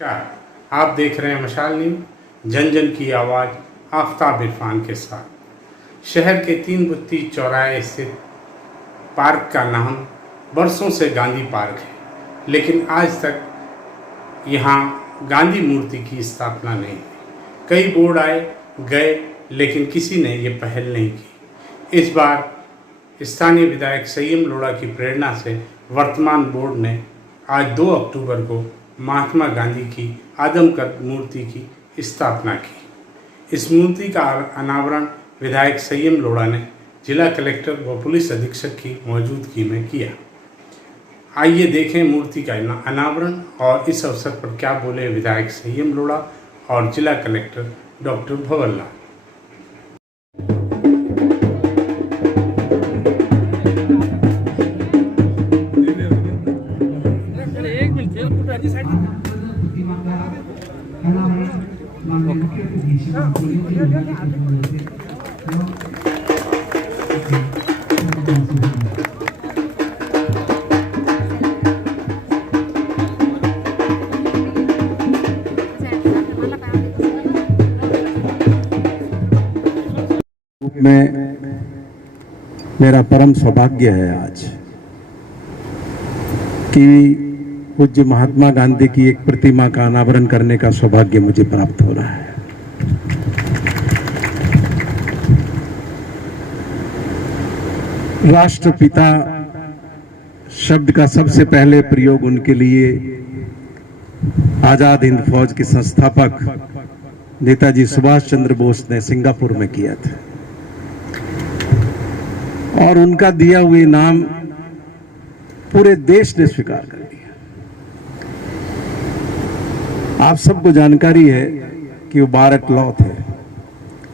नमस्कार, आप देख रहे हैं मशाल न्यूज़, जन जन की आवाज़ आफ्ताब इरफान के साथ। शहर के तीन बुत्ती चौराहे स्थित पार्क का नाम बरसों से गांधी पार्क है, लेकिन आज तक यहाँ गांधी मूर्ति की स्थापना नहीं हुई। कई बोर्ड आए गए, लेकिन किसी ने ये पहल नहीं की। इस बार स्थानीय विधायक संयम लोढ़ा की प्रेरणा से वर्तमान बोर्ड ने आज 2 अक्टूबर को महात्मा गांधी की आदमकद मूर्ति की स्थापना की। इस मूर्ति का अनावरण विधायक संयम लोढ़ा ने जिला कलेक्टर व पुलिस अधीक्षक की मौजूदगी में किया। आइए देखें मूर्ति का अनावरण और इस अवसर पर क्या बोले विधायक संयम लोढ़ा और जिला कलेक्टर डॉक्टर भंवर लाल। में मेरा परम सौभाग्य है आज कि पूज्य महात्मा गांधी की एक प्रतिमा का अनावरण करने का सौभाग्य मुझे प्राप्त हो रहा है। राष्ट्रपिता शब्द का सबसे पहले प्रयोग उनके लिए आजाद हिंद फौज के संस्थापक नेताजी सुभाष चंद्र बोस ने सिंगापुर में किया था और उनका दिया हुए नाम पूरे देश ने स्वीकार कर लिया। आप सबको जानकारी है कि वो बारट लॉ थे।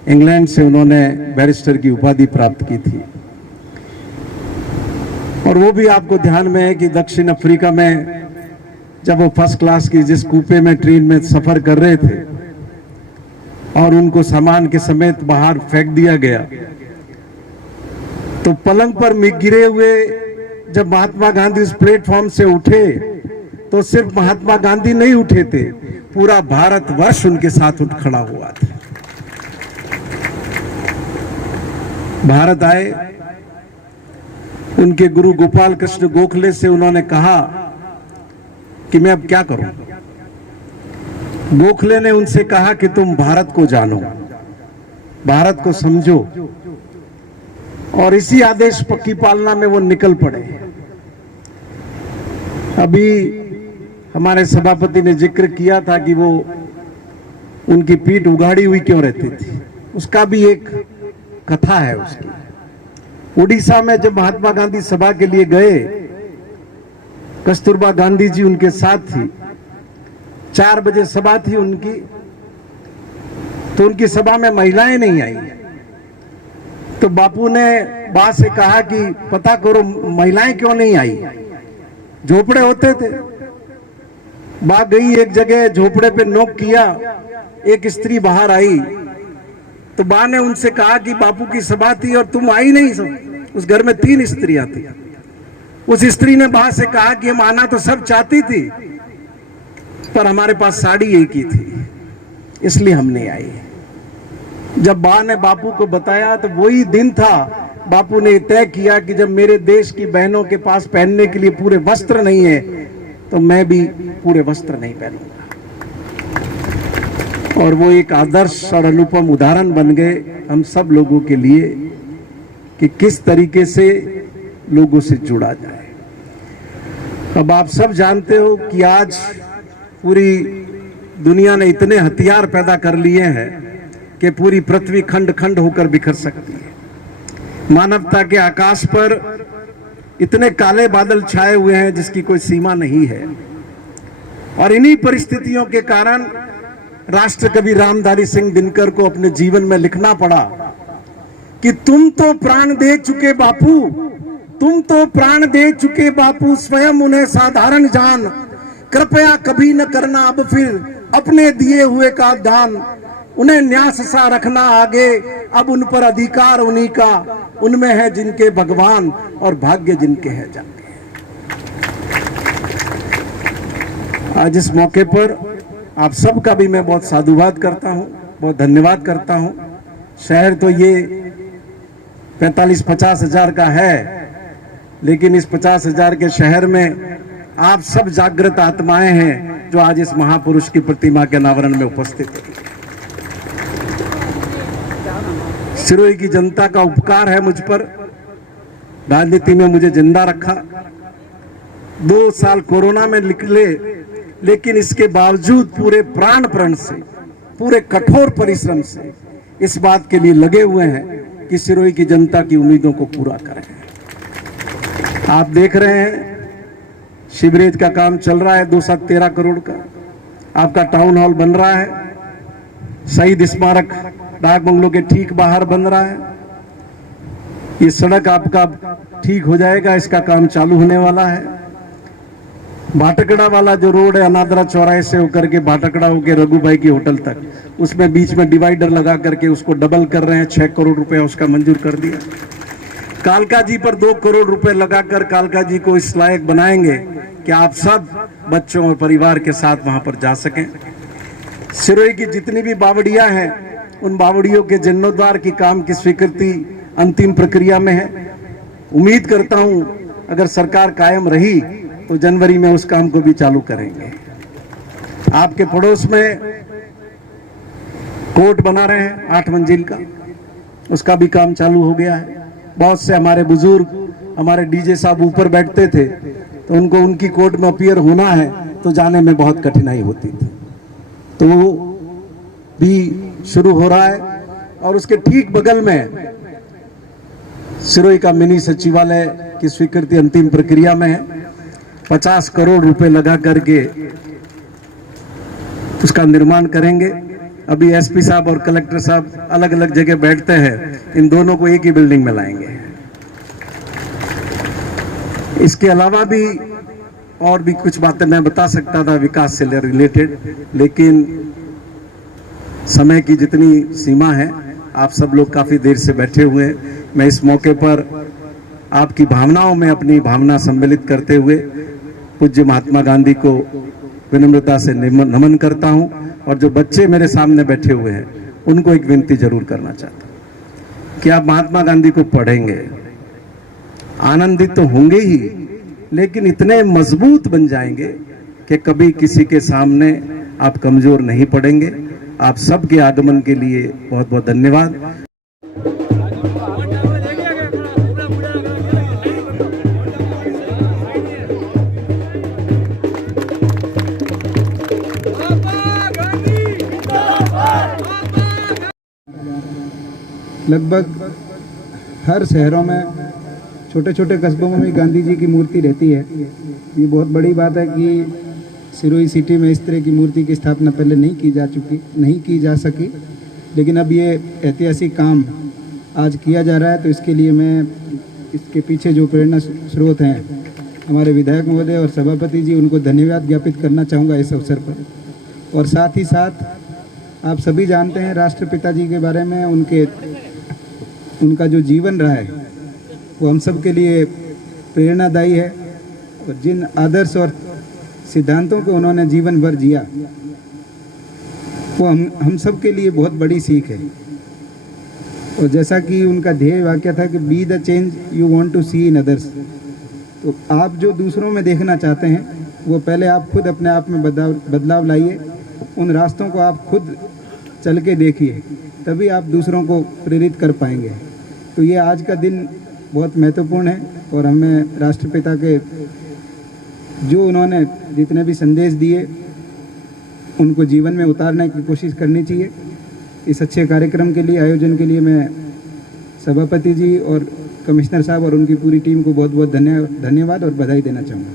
इंग्लैंड से उन्होंने बैरिस्टर की उपाधि प्राप्त की थी और वो भी आपको ध्यान में है कि दक्षिण अफ्रीका में जब वो फर्स्ट क्लास की जिस कूपे में ट्रेन में सफर कर रहे थे और उनको सामान के समेत बाहर फेंक दिया गया, तो पलंग पर गिरे हुए जब महात्मा गांधी उस प्लेटफॉर्म से उठे तो सिर्फ महात्मा गांधी नहीं उठे थे, पूरा भारतवर्ष उनके साथ उठ खड़ा हुआ था। भारत आए, उनके गुरु गोपाल कृष्ण गोखले से उन्होंने कहा कि मैं अब क्या करूं। गोखले ने उनसे कहा कि तुम भारत को जानो, भारत को समझो, और इसी आदेश की पालना में वो निकल पड़े। अभी हमारे सभापति ने जिक्र किया था कि वो उनकी पीठ उगाड़ी हुई क्यों रहती थी, उसका भी एक कथा है उसकी। उड़ीसा में जब महात्मा गांधी सभा के लिए गए, कस्तूरबा गांधी जी उनके साथ थी। 4 बजे सभा थी उनकी, तो उनकी सभा में महिलाएं नहीं आई। तो बापू ने बा से कहा कि पता करो महिलाएं क्यों नहीं आई, झोपड़े होते थे। बा गई एक जगह, झोपड़े पे नोक किया, एक स्त्री बाहर आई। तो बा ने उनसे कहा कि बापू की सभा थी और तुम आई नहीं। सब उस घर में 3 स्त्रियां थी। उस स्त्री ने बा से कहा कि हम आना तो सब चाहती थी, पर हमारे पास साड़ी एक ही थी, इसलिए हम नहीं आई। जब बा ने बापू को बताया तो वही दिन था बापू ने तय किया कि जब मेरे देश की बहनों के पास पहनने के लिए पूरे वस्त्र नहीं है तो मैं भी पूरे वस्त्र नहीं पहनूंगा। और वो एक आदर्श और अनुपम उदाहरण बन गए हम सब लोगों के लिए कि किस तरीके से लोगों से जुड़ा जाए। अब आप सब जानते हो कि आज पूरी दुनिया ने इतने हथियार पैदा कर लिए हैं कि पूरी पृथ्वी खंड खंड होकर बिखर सकती है। मानवता के आकाश पर इतने काले बादल छाए हुए हैं जिसकी कोई सीमा नहीं है। और इन्हीं परिस्थितियों के कारण राष्ट्रकवि रामधारी सिंह दिनकर को अपने जीवन में लिखना पड़ा कि तुम तो प्राण दे चुके बापू, तुम तो प्राण दे चुके बापू, स्वयं उन्हें साधारण जान, कृपया कभी न करना अब फिर अपने दिए हुए का दान। उन्हें न्यास सा रखना आगे, अब उन पर अधिकार उन्हीं का, उनमें है जिनके भगवान और भाग्य जिनके है जाके। आज इस मौके पर आप सबका भी मैं बहुत साधुवाद करता हूँ, बहुत धन्यवाद करता हूँ। शहर तो ये 45-50 हजार का है, लेकिन इस 50 हजार के शहर में आप सब जागृत आत्माएं हैं जो आज इस महापुरुष की प्रतिमा के अनावरण में उपस्थित हैं। सिरोही की जनता का उपकार है मुझ पर, राजनीति में मुझे जिंदा रखा। 2 साल कोरोना में निकले, लेकिन इसके बावजूद पूरे प्राण से, पूरे कठोर परिश्रम से इस बात के लिए लगे हुए हैं कि सिरोही की जनता की उम्मीदों को पूरा करें। आप देख रहे हैं शिवरेज का काम चल रहा है 213 करोड़ का। आपका टाउन हॉल बन रहा है, शहीद स्मारक डाक बंगलों के ठीक बाहर बन रहा है। ये सड़क आपका ठीक हो जाएगा, इसका काम चालू होने वाला है। भाटकड़ा वाला जो रोड है अनादरा चौराहे से होकर के भाटकड़ा होकर रघुभाई की होटल तक, उसमें बीच में डिवाइडर लगा करके उसको डबल कर रहे हैं। 6 करोड़ रुपए उसका मंजूर कर दिया। कालका जी पर 2 करोड़ रुपए लगाकर कालका जी को इस लायक बनाएंगे कि आप सब बच्चों और परिवार के साथ वहां पर जा सकें। सिरोही की जितनी भी बावड़ियां हैं, उन बावड़ियों के जीर्णोद्धार की काम की स्वीकृति अंतिम प्रक्रिया में है। उम्मीद करता हूं अगर सरकार कायम रही तो जनवरी में उस काम को भी चालू करेंगे। आपके पड़ोस में कोर्ट बना रहे हैं 8 मंजिल का, उसका भी काम चालू हो गया है। बहुत से हमारे बुजुर्ग, हमारे डीजे साहब ऊपर बैठते थे, तो उनको उनकी कोर्ट में अपीयर होना है तो जाने में बहुत कठिनाई होती थी, तो वो भी शुरू हो रहा है। और उसके ठीक बगल में सिरोही का मिनी सचिवालय की स्वीकृति अंतिम प्रक्रिया में है। 50 करोड़ रुपए लगा करके उसका निर्माण करेंगे। अभी एसपी साहब और कलेक्टर साहब अलग अलग जगह बैठते हैं, इन दोनों को एक ही बिल्डिंग में लाएंगे। इसके अलावा भी और भी कुछ बातें मैं बता सकता था विकास से रिलेटेड, लेकिन समय की जितनी सीमा है, आप सब लोग काफी देर से बैठे हुए हैं। मैं इस मौके पर आपकी भावनाओं में अपनी भावना सम्मिलित करते हुए पूज्य महात्मा गांधी को विनम्रता से नमन करता हूं। और जो बच्चे मेरे सामने बैठे हुए हैं, उनको एक विनती जरूर करना चाहता हूं कि आप महात्मा गांधी को पढ़ेंगे, आनंदित तो होंगे ही, लेकिन इतने मजबूत बन जाएंगे कि कभी किसी के सामने आप कमजोर नहीं पड़ेंगे। आप सबके आगमन के लिए बहुत बहुत धन्यवाद। लगभग हर शहरों में, छोटे छोटे कस्बों में भी गांधी जी की मूर्ति रहती है। ये बहुत बड़ी बात है कि सिरोही सिटी में इस तरह की मूर्ति की स्थापना पहले नहीं की जा सकी, लेकिन अब ये ऐतिहासिक काम आज किया जा रहा है। तो इसके लिए मैं इसके पीछे जो प्रेरणा स्रोत हैं हमारे विधायक महोदय और सभापति जी, उनको धन्यवाद ज्ञापित करना चाहूँगा इस अवसर पर। और साथ ही साथ आप सभी जानते हैं राष्ट्रपिता जी के बारे में, उनका जो जीवन रहा है वो हम सब के लिए प्रेरणादायी है। और जिन आदर्श और सिद्धांतों को उन्होंने जीवन भर जिया, वो हम सब के लिए बहुत बड़ी सीख है। और जैसा कि उनका ध्येय वाक्य था कि be the change you want to see in others, तो आप जो दूसरों में देखना चाहते हैं वो पहले आप खुद अपने आप में बदलाव लाइए। उन रास्तों को आप खुद चल के देखिए, तभी आप दूसरों को प्रेरित कर पाएंगे। तो ये आज का दिन बहुत महत्वपूर्ण है और हमें राष्ट्रपिता के जो उन्होंने जितने भी संदेश दिए उनको जीवन में उतारने की कोशिश करनी चाहिए। इस अच्छे कार्यक्रम के लिए, आयोजन के लिए मैं सभापति जी और कमिश्नर साहब और उनकी पूरी टीम को बहुत बहुत धन्यवाद और बधाई देना चाहूँगा।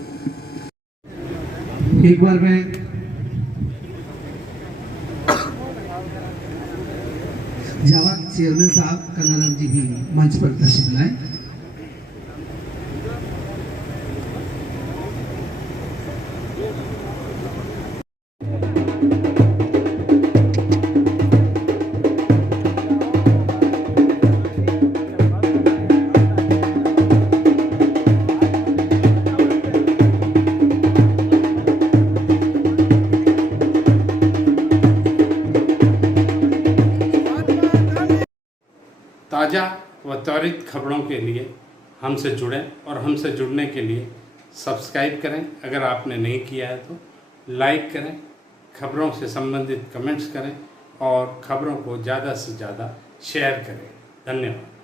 एक बार मैं जावा चेयरमैन साहब कन्नाराम जी भी मंच पर तशरीफ लाए। ताज़ा व त्वरित खबरों के लिए हमसे जुड़ें और हमसे जुड़ने के लिए सब्सक्राइब करें। अगर आपने नहीं किया है तो लाइक करें, खबरों से संबंधित कमेंट्स करें और खबरों को ज़्यादा से ज़्यादा शेयर करें। धन्यवाद।